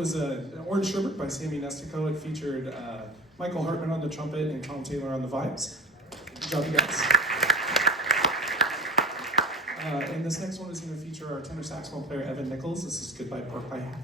was an Orange Sherbet by Sammy Nestico. It featured Michael Hartman on the trumpet and Tom Taylor on the vibes. Good job, you guys. And this next one is going to feature our tenor saxophone player, Evan Nichols. This is Goodbye Pork Pie Hat.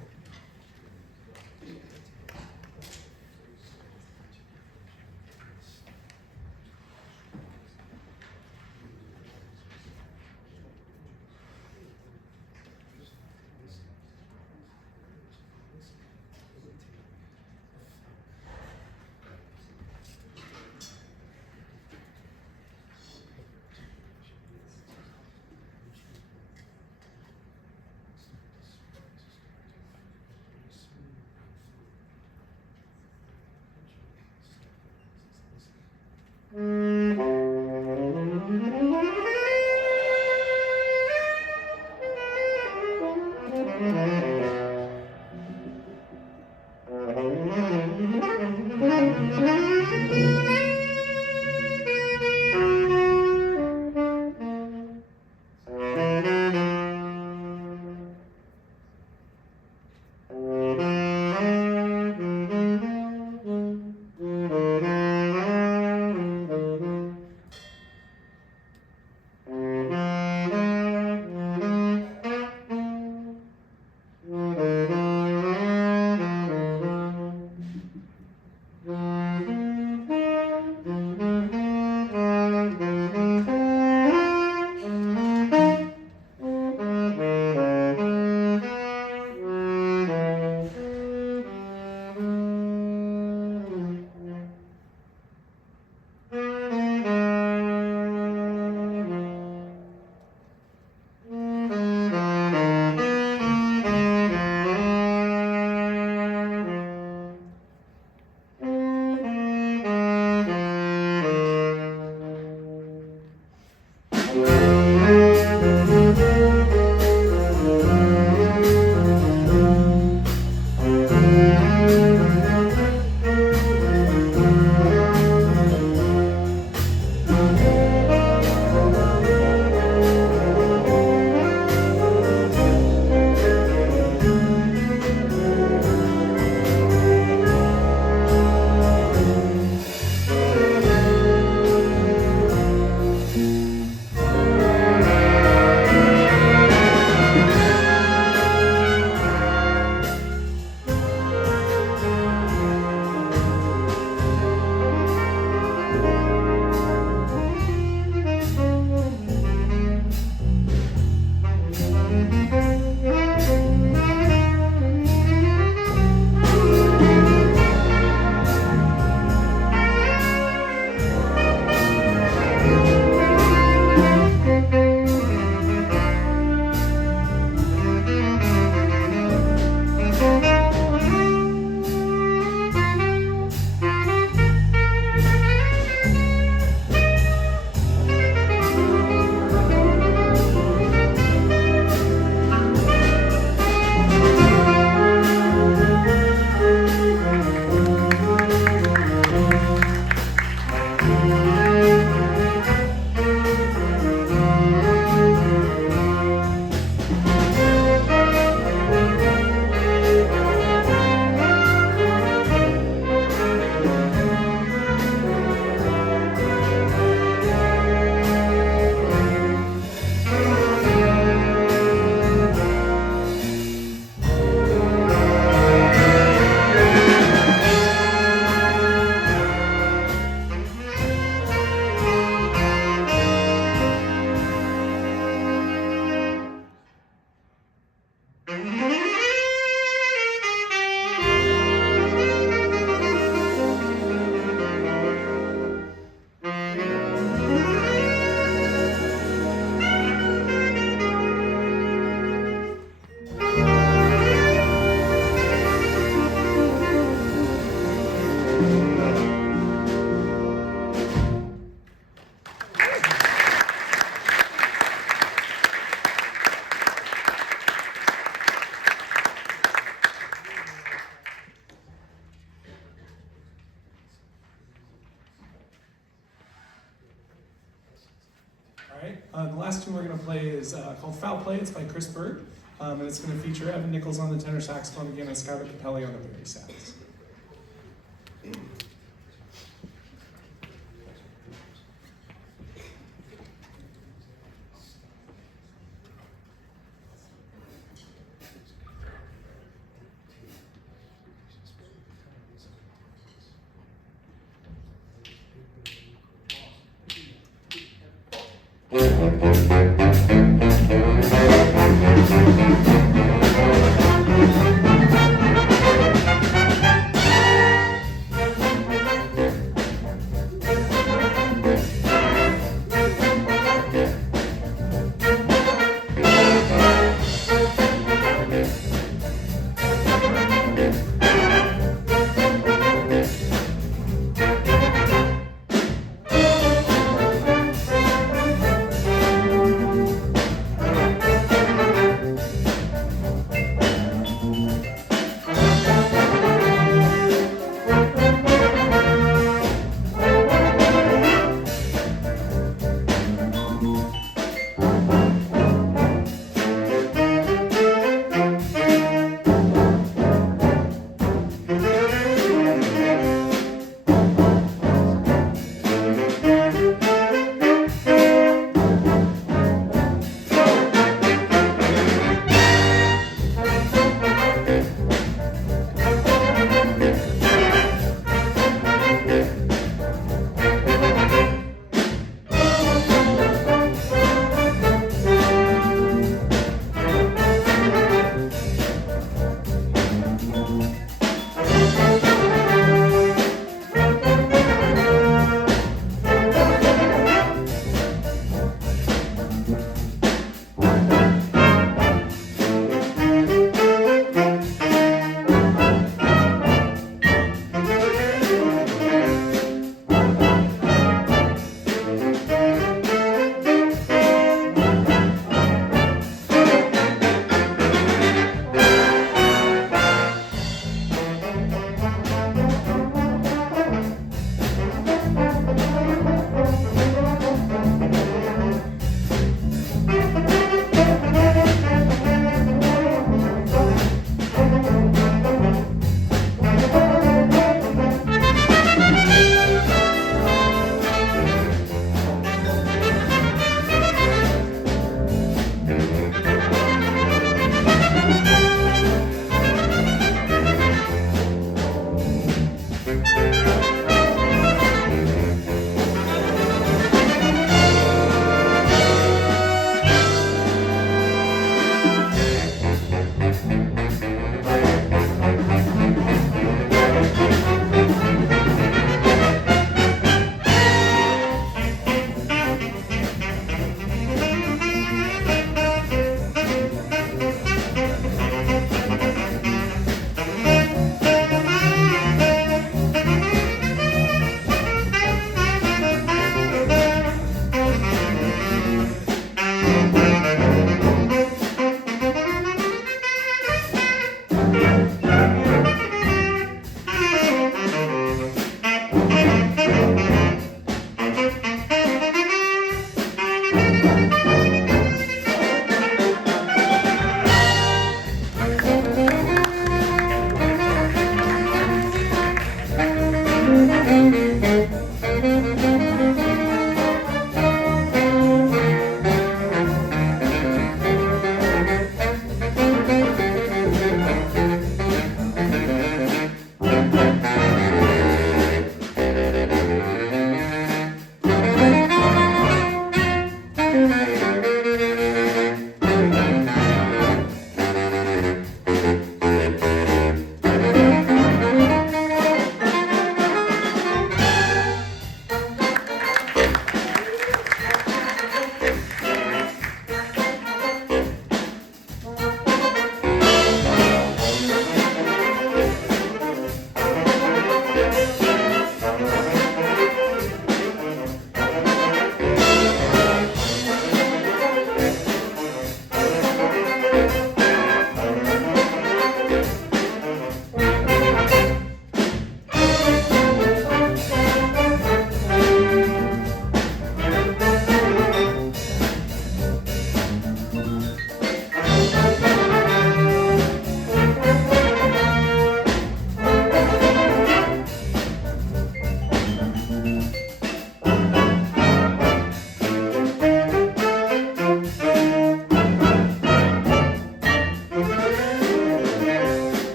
The last tune we're going to play is called Foul Play. It's by Chris Bird. And it's going to feature Evan Nichols on the tenor saxophone again and Skylar Capelli on the bari sax.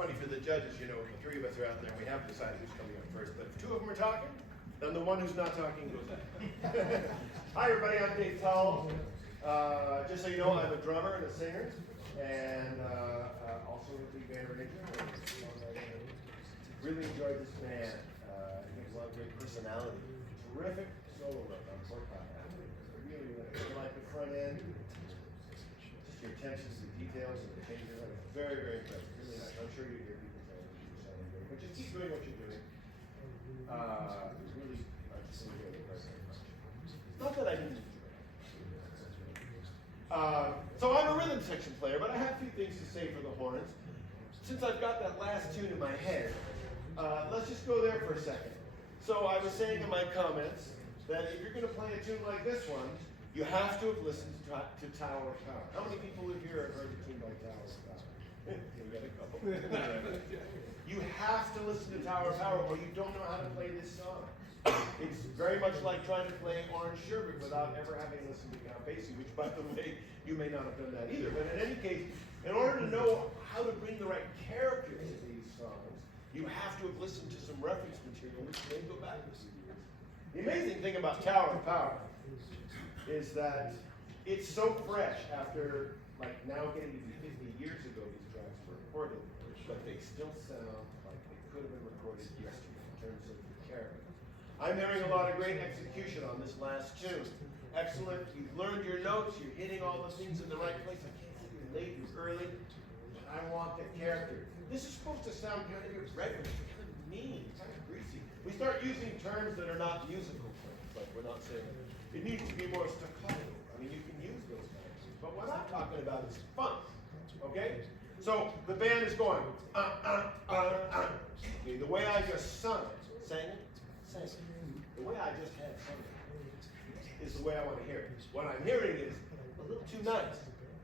funny for the judges, you know, the three of us are out there, and we haven't decided who's coming up first, but if two of them are talking, then the one who's not talking goes out. Hi everybody, I'm Dave Towell. Just so you know, I'm a drummer and a singer, and also a big band arranger. Really enjoyed this band. He has a lot of great personality. Terrific solo work on porcupine. Really, like the front end, just your attention to the details and the changes. Very, very impressive. Really nice. I'm sure you hear people saying you sound great, but just keep doing what you're doing. Really, I just enjoy it very, very much. Not that I didn't enjoy it. So I'm a rhythm section player, but I have a few things to say for the horns. Since I've got that last tune in my head, let's just go there for a second. So I was saying in my comments that if you're going to play a tune like this one, you have to have listened to Tower of Power. How many people live here have heard a tune like Tower of Power? We got a couple. You have to listen to Tower of Power or you don't know how to play this song. It's very much like trying to play Orange Sherbet without ever having listened to Count Basie, which by the way, you may not have done that either. But in any case, in order to know how to bring the right character to these songs, you have to have listened to some reference material which may go back a few years. The amazing thing about Tower of Power is that it's so fresh after, like, now getting to be 50 years ago these tracks were recorded, but they still sound like they could have been recorded yesterday in terms of the character. I'm hearing a lot of great execution on this last tune. Excellent, you've learned your notes, you're hitting all the things in the right place. I can't see you're late, you're early, but I want the character. This is supposed to sound kind of irreverent, kind of mean, kind of greasy. We start using terms that are not musical terms, like we're not saying it needs to be more staccato. I mean, you can use those kind of things, but what I'm talking about is funk, okay? So the band is going, okay, the way I just sang it, the way I just had sung it, is the way I want to hear it. What I'm hearing is a little too nice.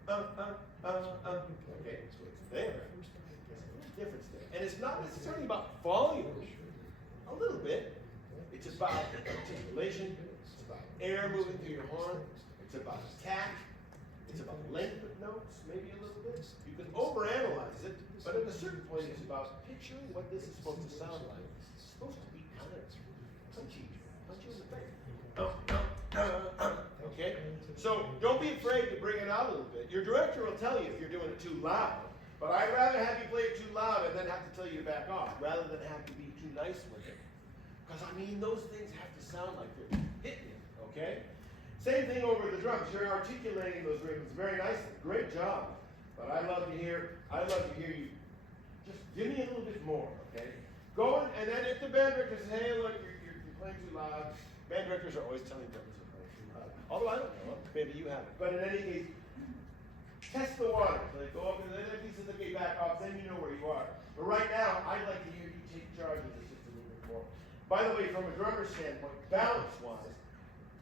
Okay, so it's there. There's a little difference there. And it's not necessarily about volume, a little bit. It's about articulation, it's about air moving through your horn, it's about attack, it's about length of notes, maybe a little bit. You can overanalyze it, but at a certain point it's about picturing what this is supposed to sound like. It's supposed to be kind of punchy in the face. Okay? So don't be afraid to bring it out a little bit. Your director will tell you if you're doing it too loud, but I'd rather have you play it too loud and then have to tell you to back off, rather than have to be too nice with it. Because I mean, those things have to sound like they're hitting you, okay? Same thing over the drums. You're articulating those rhythms very nicely. Great job. But I'd love to hear you just give me a little bit more, okay? Go in, and then if the band director says, hey, look, you're playing too loud, band directors are always telling drummers they're playing too loud. Although I don't know, maybe you haven't. But in any case, test the water. So they go up and then if he says, okay, back off, then you know where you are. But right now, I'd like to hear you take charge of this just a little bit more. By the way, from a drummer's standpoint, balance-wise,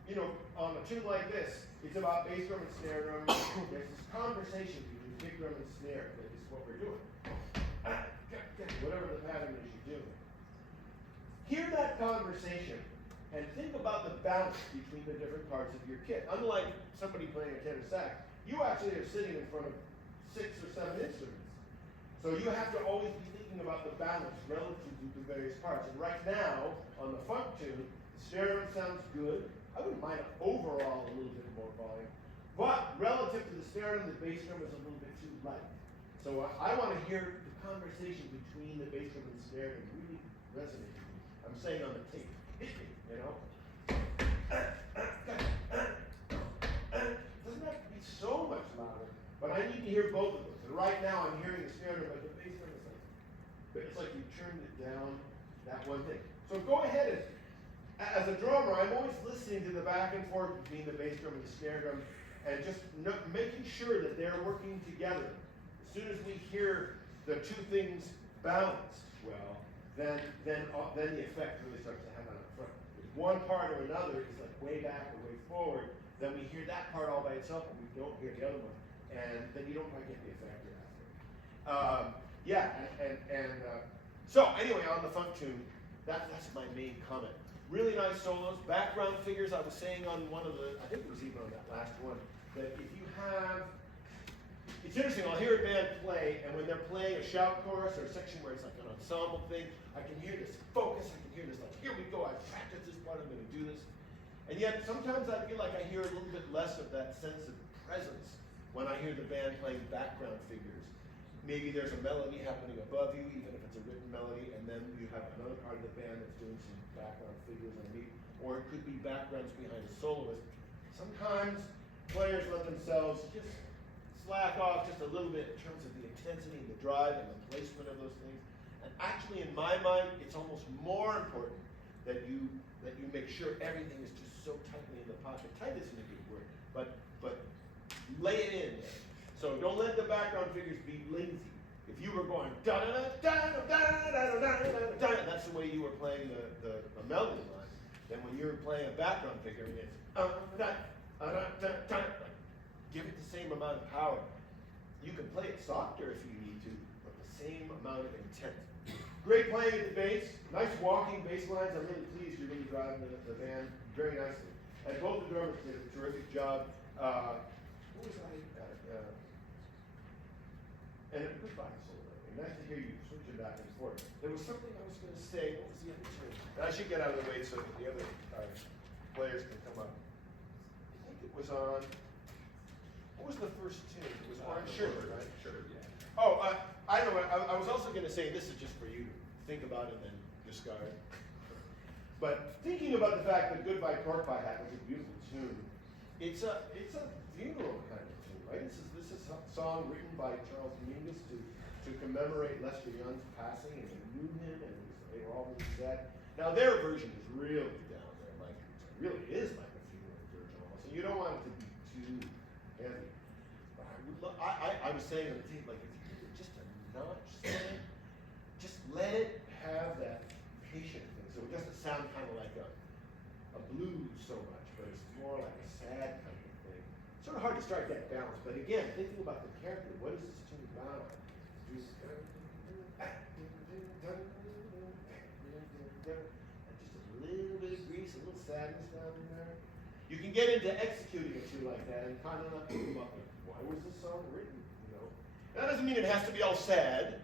you know, on a tune like this, it's about bass drum and snare drum. There's this conversation between big drum and snare. That is what we're doing. Whatever the pattern is you're doing. Hear that conversation and think about the balance between the different parts of your kit. Unlike somebody playing a tenor sax, you actually are sitting in front of 6 or 7 instruments. So you have to always be thinking about the balance relative to the various parts. And right now, on the funk tune, the snare drum sounds good. I wouldn't mind overall a little bit more volume. But relative to the snare drum, the bass drum is a little bit too light. So I want to hear the conversation between the bass drum and the snare drum really resonate. I'm saying on the tape, hit me, you know? Doesn't have to be so much louder, but I need to hear both of those. And right now I'm hearing the snare drum, but the bass drum is like, it's like you turned it down, that one thing. So go ahead and, as a drummer, I'm always listening to the back and forth between the bass drum and the snare drum, and just making sure that they're working together. As soon as we hear the two things balanced well, then the effect really starts to happen up front. If one part or another is like way back or way forward, then we hear that part all by itself and we don't hear the other one. And then you don't quite get the effect you're after. So anyway, on the funk tune, that's my main comment. Really nice solos, background figures. I was saying on one of the, I think it was even on that last one, that if you have it's interesting, I'll hear a band play, and when they're playing a shout chorus or a section where it's like an ensemble thing, I can hear this focus, I can hear this like, here we go, I've practiced this part, I'm gonna do this. And yet, sometimes I feel like I hear a little bit less of that sense of presence when I hear the band playing background figures. Maybe there's a melody happening above you, even if it's a written melody, and then you have another part of the band that's doing some background figures underneath, or it could be backgrounds behind a soloist. Sometimes players let themselves just slack off just a little bit in terms of the intensity and the drive and the placement of those things. And actually, in my mind, it's almost more important that you make sure everything is just so tightly in the pocket. Tight isn't a good word, but lay it in there. So don't let the background figures be lazy. If you were going da da da da da da da da da, and that's the way you were playing the melody line, then when you're playing a background figure, and it's da da da da, give it the same amount of power. You can play it softer if you need to, but the same amount of intent. Great playing at the bass, nice walking bass lines. I'm really pleased you're really driving the band very nicely. And both the drummers did a terrific job. What was I? And a good vibe solo. Nice to hear you switching back and forth. There was something I was going to say. What was the other tune? And I should get out of the way so that the other players can come up. I think it was on. What was the first tune? It was on Sugar, right? Sugar, yeah. Oh, I know. I was also going to say, this is just for you to think about and then discard. But thinking about the fact that Goodbye Pork Pie Hat was a beautiful tune, it's a funeral kind of tune, right? This is a song written by Charles Mingus to commemorate Lester Young's passing, and they knew him, and they were all really sad. Now their version is really down there, like it really is like a funeral dirge almost. So you don't want it to be too heavy. But I was saying on the tape, like if you did it just a notch slow, just let it have that patient thing, so it doesn't sound kind of like a blues so much, but it's more like a sad kind of thing. Sort of hard to strike that balance, but again, thinking about the character, what is this tune about? And just a little bit of grease, a little sadness down in there. You can get into executing a tune like that and kind of not think about like, why was this song written? You know, that doesn't mean it has to be all sad.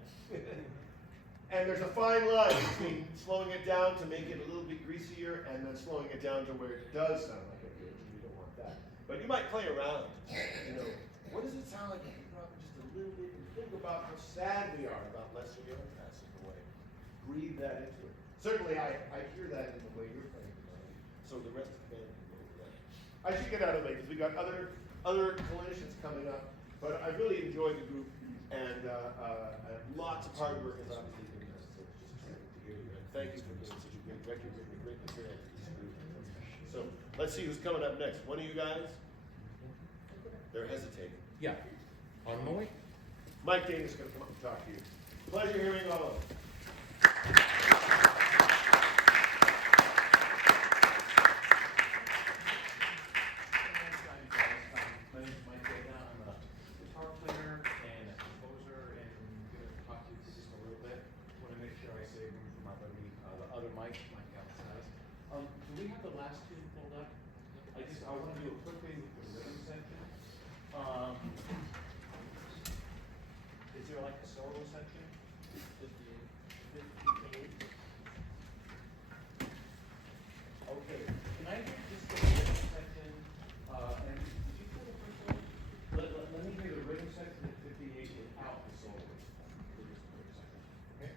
And there's a fine line between slowing it down to make it a little bit greasier and then slowing it down to where it does sound like a dirge, and you don't want that. But you might play around. You know, what does it sound like if you drop it just a little bit and think about how sad we are about Lester Young passing away? Breathe that into it. Certainly, I hear that in the way you're playing tonight. So the rest of the band can go with that. I should get out of the way because we got other collisions coming up. But I really enjoyed the group, and lots of hard work has obviously been done. So it's just exciting to hear you. And thank you for doing such a great record, giving a great material to this group. So let's see who's coming up next. One of you guys? They're hesitating. Yeah. On my way? Mike Dana's going to come up and talk to you. Pleasure hearing all of it. My name is Mike Dana. I'm a guitar player and a composer, and I'm going to talk to you for just a little bit. I want to make sure I save room for my buddy, the other Mike outside. Do we have the last tune pulled up? I want to do a quick thing with the rhythm section. Is there like a solo section? 58. Okay, can I hear just the rhythm section? And did you play the first one? Let me hear the rhythm section at 58 without the solo. For just a quick second, okay?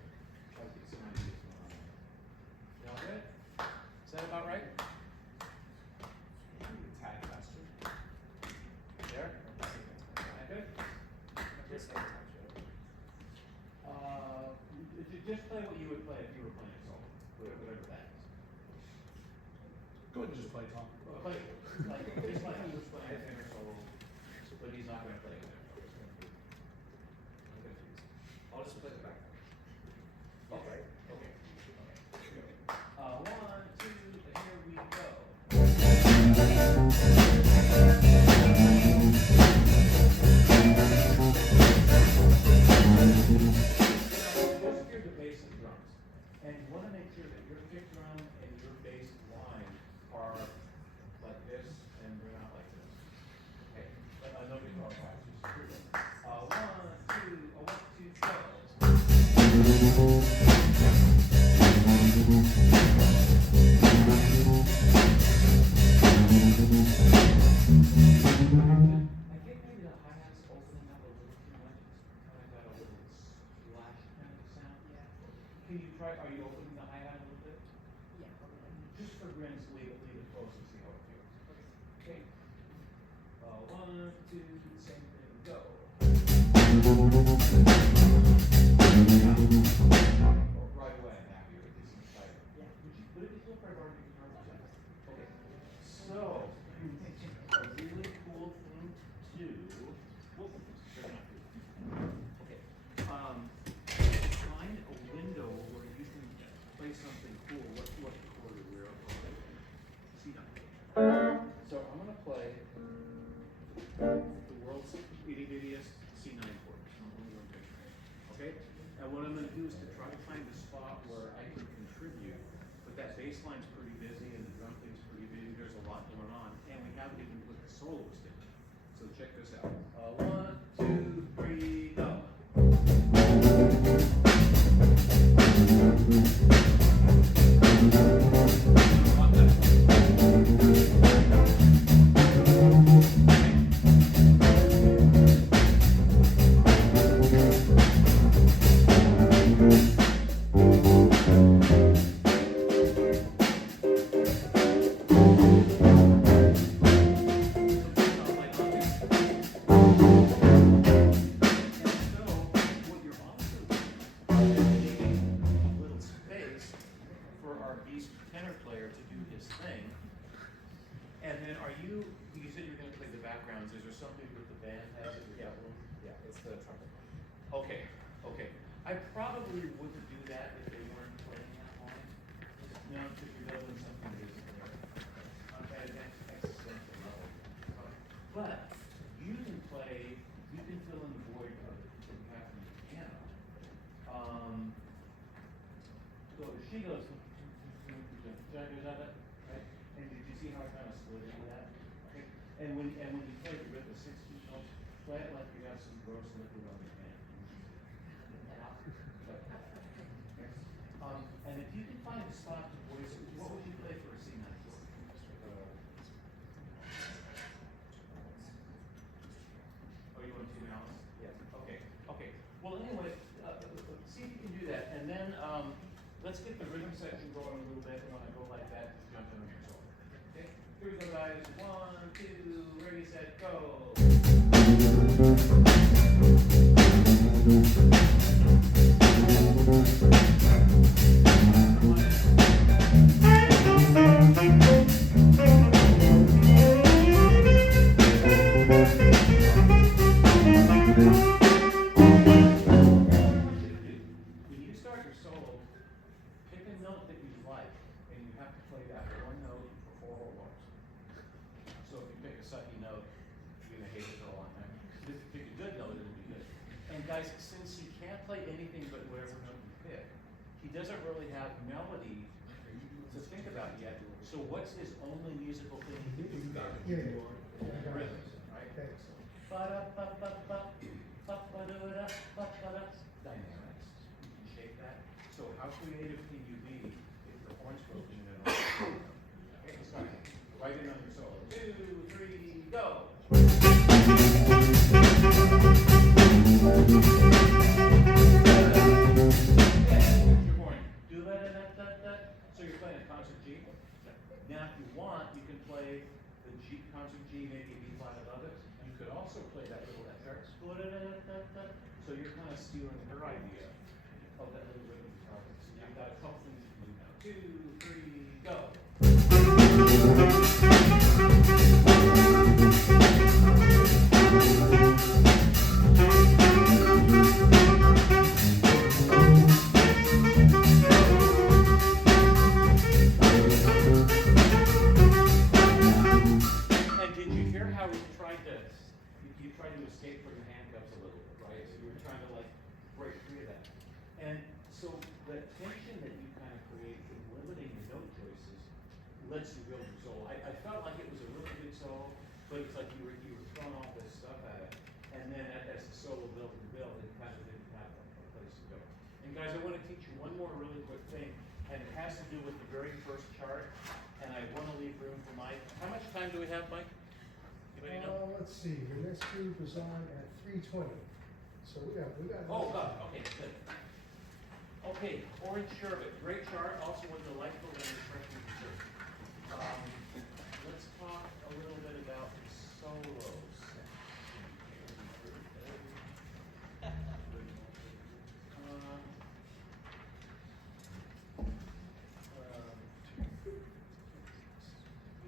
Try to get some ideas going on. Y'all good? Is that about right? Maybe a tad faster. There? That good? Just play what you would play if you were playing a solo, whatever that is. Go ahead and just play, Tom. Play, just like he was playing a tenor solo, but he's not going to play it. I'll just play the back. Okay. Okay. One, two, here we go. And you want to make sure that your kick drum and your bass line are like this and bring out like this. Okay, I know guitar parts. I think maybe the hi-hat's opening up a little too much. It's kind of got a little splash kind of sound. Yeah. Can you try, are you opening the hi-hat a little bit? Yeah. Just for grins, leave it close and see how it feels. Okay. 1, 2, same thing, go. Right away, I'm happy with this inspired. Yeah. Would it be cool if I already guitar? Okay. So, a really cool thing to do. Whoop, they're not good. Okay. Find a window where you can play something cool. What chord are we on? C9. So I'm gonna play the world's itty bittiest C9 chord. Okay? And what I'm gonna do is to try to find a spot where I can contribute, but that bass line's pretty busy and the drum thing's pretty busy. There's a lot going on, and we haven't even put the solos in. So check this out. 1, 2, 3, go. And then you said you're gonna play the backgrounds, is there something that the band has that we got one? Yeah, it's the trumpet. Okay. I probably wouldn't do that if they weren't playing that line. No, because you're building something that isn't there. At an existential level. But you can fill in the void of the piano. So she goes, right? And did you see how I kind of slid into that? Okay. And when you play the rhythm, 16 notes, play it like you have some gross liquid on your hand. And if you can find a spot to voice, what would you play for a C9 chord? Oh, you want 2 notes? Yeah. Okay. Well, anyway, see if you can do that, and then let's get the rhythm section going a little bit. And when I go like that, just jump in on your solo. Okay. Here we go, guys. 1, 2, ready, set, go. When you start your solo, pick a note that you like, and you have to play that one note for 4 whole bars. So if you pick a sucky note, you're gonna hate it for a long time. If you pick a good note, it'll be good. And guys, since he can't play anything but whatever note you pick, he doesn't really have melody to think about yet. So what's his only musical thing he can do? Rhythm, right? Dynamics. You can shake that. So how creative can you be if the horn's broken in an Okay, let's start. Right in on your solo. 2, 3, go. Your horn. So you're playing a concert G. Now, if you want, you can play the G concert G, maybe a B flat above it. You could also play that little FX. So you're kind of stealing her idea of that little rhythm guitar. So you've got a couple things you can do now. 2, 3, go. And did you hear how he tried to? You tried to escape from your handcuffs a little bit, right? So you were trying to like break free of that. And so the tension that you kind of create in limiting your note choices lets you build your solo. I felt like it was a really good solo, but it's like you were throwing all this stuff at it. And then as the solo built and built, it kind of didn't have a place to go. And guys, Guys, I want to teach you one more really quick thing, and it has to do with the very first chart, and I want to leave room for Mike. How much time do we have, Mike? Anybody know? Let's see, the next group is on at 3:20. So, yeah, we got. Oh, God, okay, good. Okay, orange sherbet, great chart, also with delightful and refreshing dessert. Let's talk a little bit about the solos.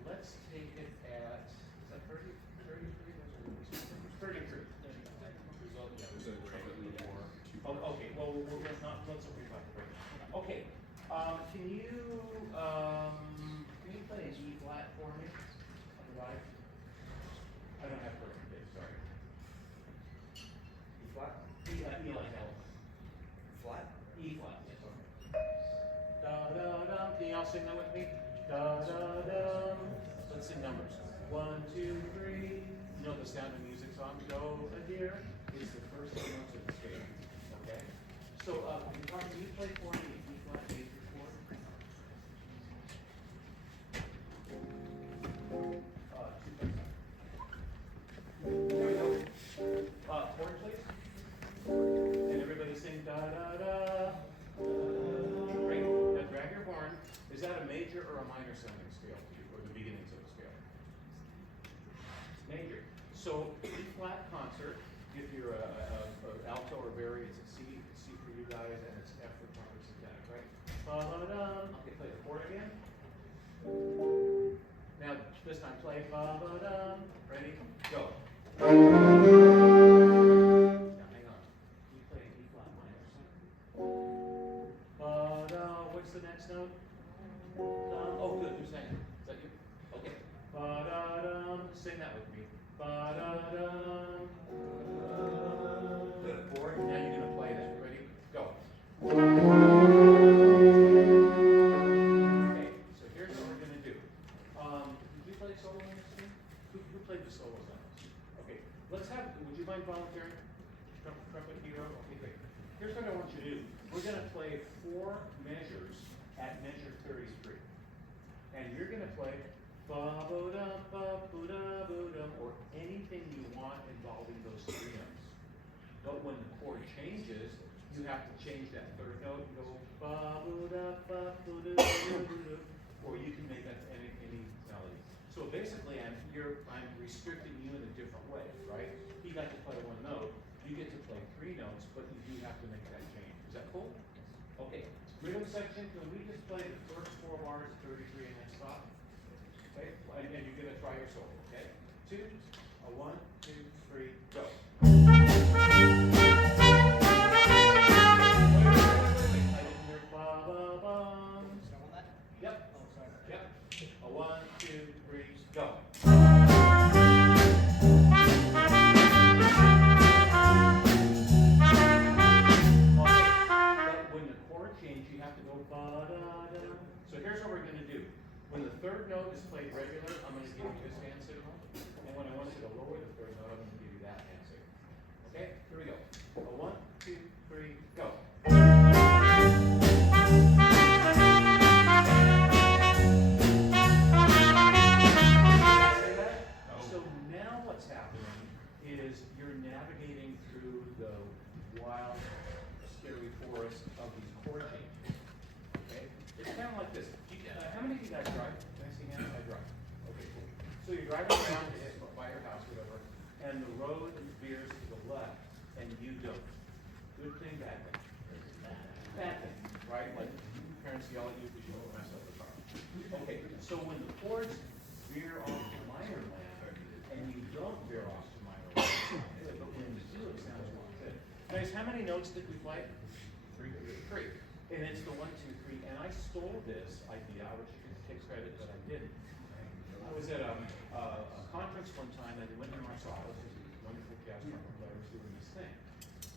Let's take it at, is that 30, 33? 33. Oh, okay, well, let's not, let's worry about it right now. Okay, can you play an E flat for me on the right? I don't have perfect pitch, sorry. E flat? E like L. Flat? E flat, yes, okay. Da da da, can y'all sing that with me? Da da da. Let's sing numbers. 1, 2, 3. You know the Sound of Music song? Go dear is the first two notes of the scale. Okay? So, can you play for me E flat, A through 4? 2 There we go. Chord, please. And everybody sing da da da. Great. Now grab your horn. Is that a major or a minor sounding scale to you, or the beginnings of the scale? Major. So E flat concert. If you're a alto or bari, it's a C for you guys, and it's F for trumpets and tenors, right? Ba-ba-dum. Okay, play the chord again. Now this time play ba-ba-dum. Ready? Go. Now hang on. You play an E flat minor. Ba-da. What's the next note? Oh, good. Who's singing? Is that you? Okay. Ba-da-dum. Sing that with me. Ba-da-dum. Good. Chord. Now you're gonna play that. Ready? Go. Okay. So here's what we're gonna do. Did you play solo on this thing? Who played the solos on this? Okay. Let's have. Would you mind volunteering? Trumpet hero. Okay, great. Here's what I want you to do. We're gonna play 4 measures at measure 33, and you're gonna play ba-bo-dum, ba-bo-da-bo-dum, or anything you want involving those 3 notes. But when the chord changes, you have to change that third note and go ba-bo-da, ba-bo-da-bo-da, or you can make that any melody. So basically, I'm restricting you in a different way, right? He got to play 1 note, you get to play 3 notes, but you do have to make that change. Is that cool? Okay. Rhythm section, can we just play the first 4 bars, 33, and then stop? Okay, and you're gonna try your solo, okay? 2, 1, 2, 3, go. Wait, I didn't hear ba-ba-bum. Yep. Yep. 1, 2, 3, go. You have to go ba-da-da. So here's what we're going to do. When the third note is played regular, I'm going to give you this hand signal. And when I want you to lower the third note, I'm going to give you that hand signal. Okay? Here we go. 1, 2, 3, go. So now what's happening is you're navigating through the wild, scary forest of these chord changes. Okay? It's kind of like this. How many of you guys drive? Can I see hands? I drive. Okay, cool. So you're driving around by your house, whatever, and the road veers to the left, and you don't. Good thing, bad thing? Bad thing, right? Like parents yell at you because you mess up the car. Okay, so when the chords veer off to minor land, and you don't veer off to minor land, but when you do, it sounds good. Guys, how many notes did we play? 3. And it's the 1, 2, 3. And I stole this idea, which you can take credit, but I didn't. I was at a conference one time, and went to Marsalis, who's a wonderful jazz trumpet player, doing this thing.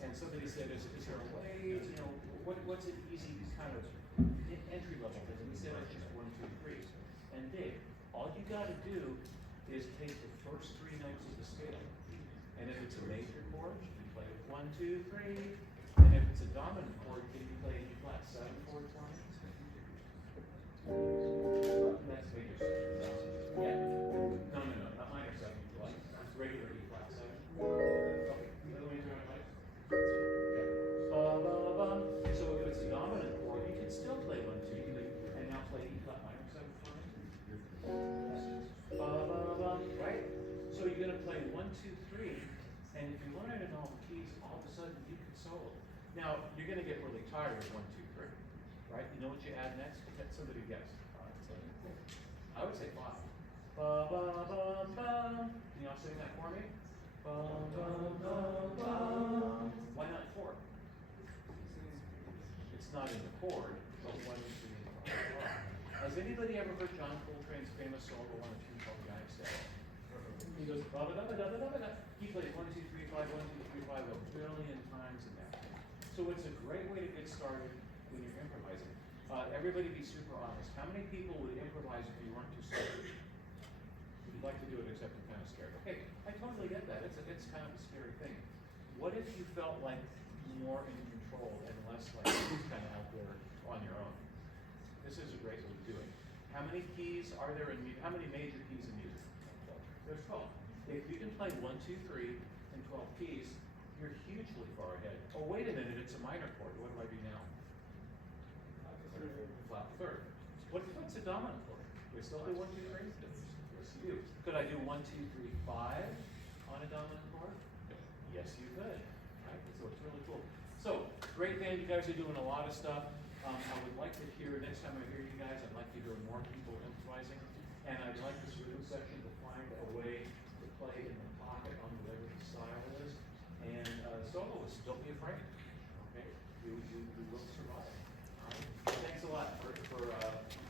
And somebody said, is there a way, what's an easy kind of entry level thing? And we said, it's just 1, 2, 3. And Dave, all you got to do is take the first 3 notes of the scale. And if it's a major chord, you play it 1, 2, 3. And if it's a dominant chord, can you play keys, all of a sudden you can solo. Now, you're gonna get really tired of 1, 2, 3, right? You know what you add next? Let somebody guess. I would say 5. Ba ba ba ba. Can y'all sing that for me? Ba ba ba ba. Why not 4? It's not in the chord, but 1, 2, 3, 4. Has anybody ever heard John Coltrane's famous solo on a tune called Gangsta? He goes ba ba da ba da ba da ba da. He plays 1, 2, 3, 5, 1, 2, 3, 5 a billion times in that. So it's a great way to get started when you're improvising. Everybody be super honest. How many people would improvise if you weren't too scared? You'd like to do it except you're kind of scared. Okay, I totally get that. It's kind of a scary thing. What if you felt like more in control and less like just kind of out there on your own? This is a great way to do it. How many keys are there in music? How many major keys in music? There's 12. If you can play 1, 2, 3, and 12 keys, you're hugely far ahead. Oh, wait a minute, it's a minor chord. What do I do now? Flat third. What's a dominant chord? Do I still do 1, 2, 3? Yes, you do. Could I do 1, 2, 3, 5 on a dominant chord? Yes, you could. Right? So it's really cool. So, great band. You guys are doing a lot of stuff. I would like to hear, next time I hear you guys, I'd like to hear more people improvising. And I'd like this rhythm section to find a way to play in the pocket on whatever the style is. And soloists, don't be afraid. Okay? You will survive. All right? Thanks a lot for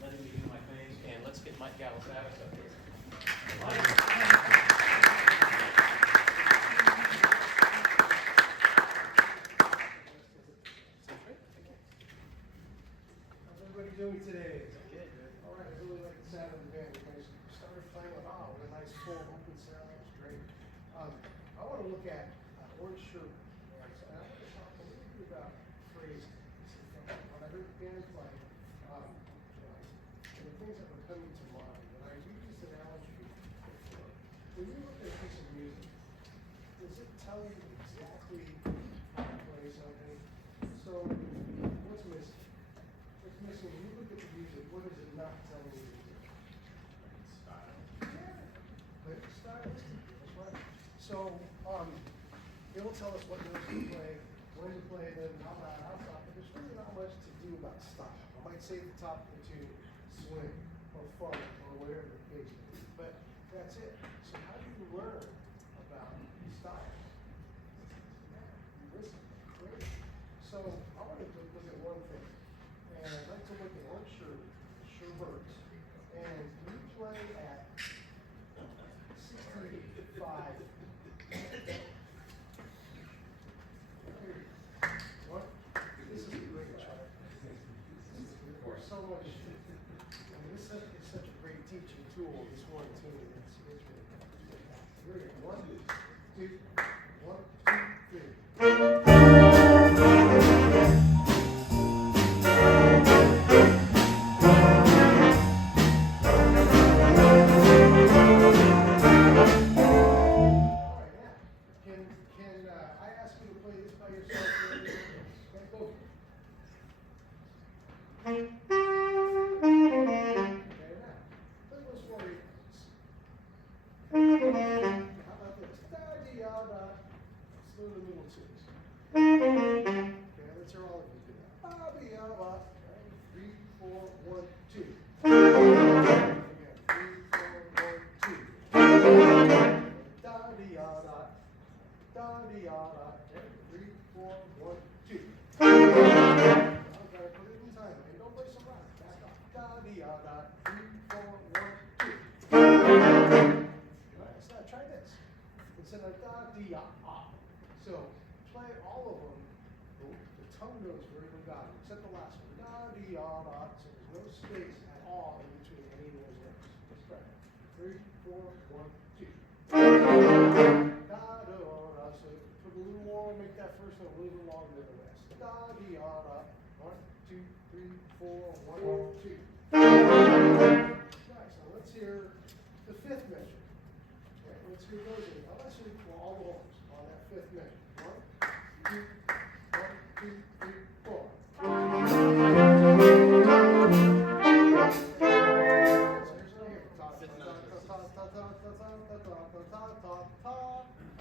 letting me do my thing. And let's get Mike Galasavis up here. How's everybody doing today? All right, I really like the sound of the band. You guys started playing with with a nice full open sound. That was great. I want to look at orange shirt. And I want to talk a little bit about phrasing. When I heard the band play, the things that were coming to mind, and I use this analogy before. When you look at a piece of music, does it tell you exactly how to play something? So, what's missing? What's missing? When you look at the music, what is it not telling you to do? Style. Yeah. But it's stylistic. That's right. So, it'll tell us what notes to play, when to play them, how loud, how soft, but there's really not much to do about style. I might say at the top of the tune, swing, or funk, or whatever the case may be, but that's it. So how do you learn about style? You listen. Great. So I want to look at one thing, and I'd like to look at one shirt, sure hurts, and you play at 65. What? This is a great chart. There's so much. I mean, this is such a great teaching tool. This one tune. It's really here we go. 1, 2, 1, 2, 3. So play all of them. The tongue goes very legato, except the last one. Da dee da da. So there's no space at all in between any of those notes. Let's try it. 3, 4, 1, 2. Da da da. So put a little more. Make that first note a little bit longer than the rest. Da dee da da. 1, 2, 3, 4, 1, 2. Nice. Now let's hear the fifth measure. Okay, let's hear those again. Now let's hear all the horns on that fifth measure. 1, 2, 3, 4. So here's what I hear. Ta ta ta ta ta ta ta ta ta ta ta ta ta. I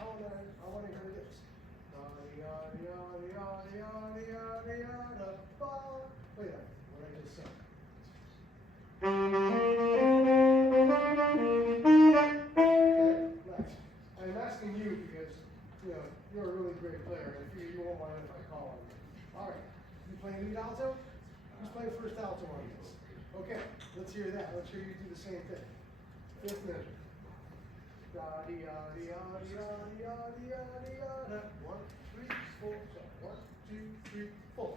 want to hear this. Da dee All right, you playing lead alto? Who's playing first alto on this? Okay, let's hear that. Let's hear you do the same thing. Fifth measure. Da di da di da di da di da di da di da. 1, 3, 4. So 1, 2, 3, 4.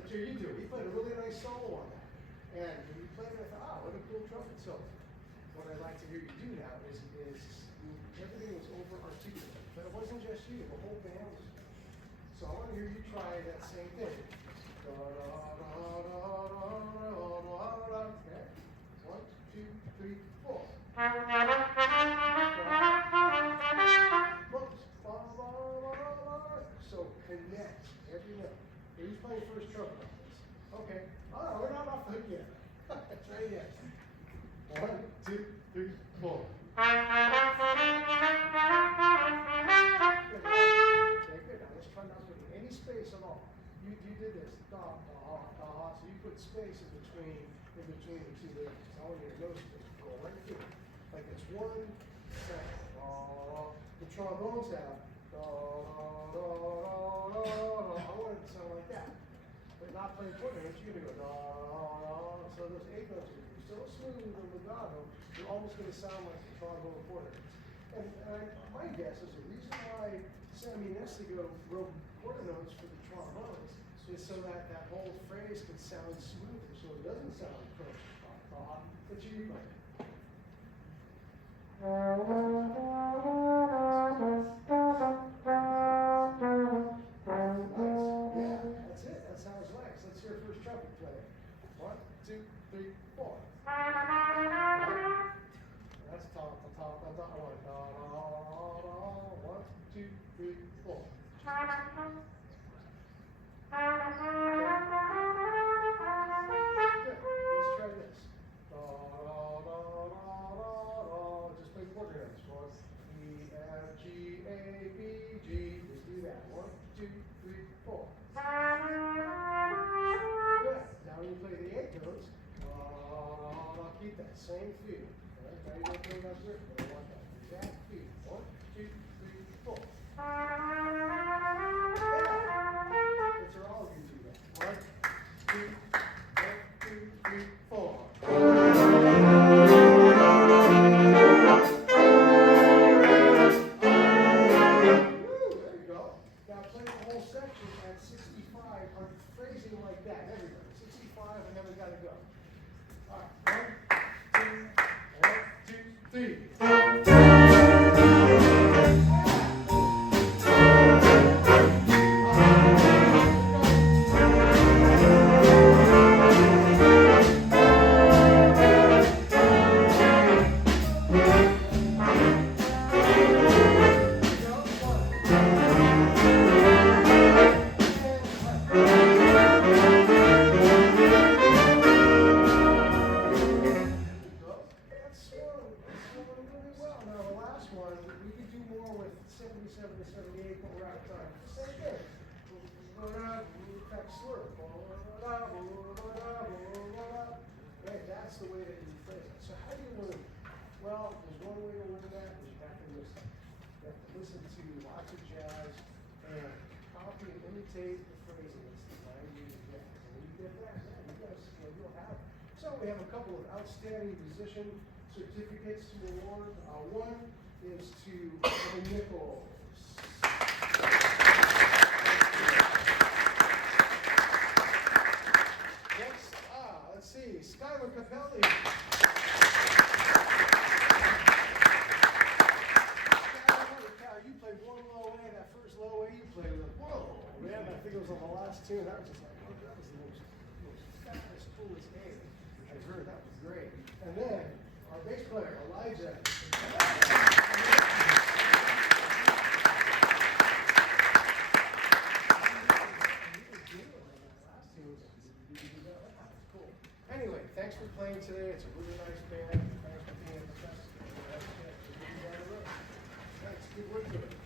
Let's hear you do it. He played a really nice solo on that. And when you played it, I thought, what a cool trumpet solo. What I'd like to hear you do now is everything was over articulated. But it wasn't just you, the whole band was. So I want to hear you try that same thing. Da, da, da, da, da, da, da. Okay. 1, 2, 3, 4. So connect every note. Who's playing first trumpet on this? Okay. Oh, we're not off the hook yet. Try again. 1, 2, 3, 4. Okay, good. Now let's try not to put any space at all. You did this. Da, da, da. So you put space in between the two lyrics. I want you to notice this. Go right through it. Like it's 1 second. The trombones have da, da, da, da, da, da. I want it to sound like that. But not playing quarter notes, you're gonna go da, da, da. So those 8 notes are gonna be so smooth and legato, you're almost gonna sound like the trombone quarter notes. And my guess is the reason why Sammy Nestigo wrote quarter notes for the trombones is so that whole phrase could sound smoother, so it doesn't sound crooked. But you might. Yeah, that's it. That sounds nice. Let's hear first trumpet play. 1, 2, 3, 4. That's top. I want da, da, da. 1, 2, 3, 4. Good. Let's try this. Da, da, da, da, da. Just play quarter notes for us. E, F, G, A, B, G. Just do that. 1, 2, 3, 4. Good. Now when you play the 8 notes, keep that same feel. All right? Now you're going to play that here. I want that exact feel. 1, 2, 3, 4. Yeah. It's all you do that. 1, 2, 3, 4. There you go. Now play the whole section at 65 on phrasing like that. Everybody. 65 and then we got to go. All right. 1, 2, 3. That's the way that you phrase it. So how do you learn? Well, there's one way to learn that is you have to listen. You have to listen to lots of jazz and copy and imitate the phrasing. It's the language of jazz. And when you get that, man, you guys, you'll have it. So we have a couple of outstanding musician certificates to award. One is to Kevin Nichols. Next, let's see, Skylar Capelli. Skylar, you played one low A, that first low A you played with. Whoa, man, I think it was on the last tune. That was just like, oh, that was the most fastest, coolest A I've heard. That was great. And then, our bass player, Elijah. Anyway, thanks for playing today. It's a really nice band. Thanks for being at the festival. Thanks. Good work today.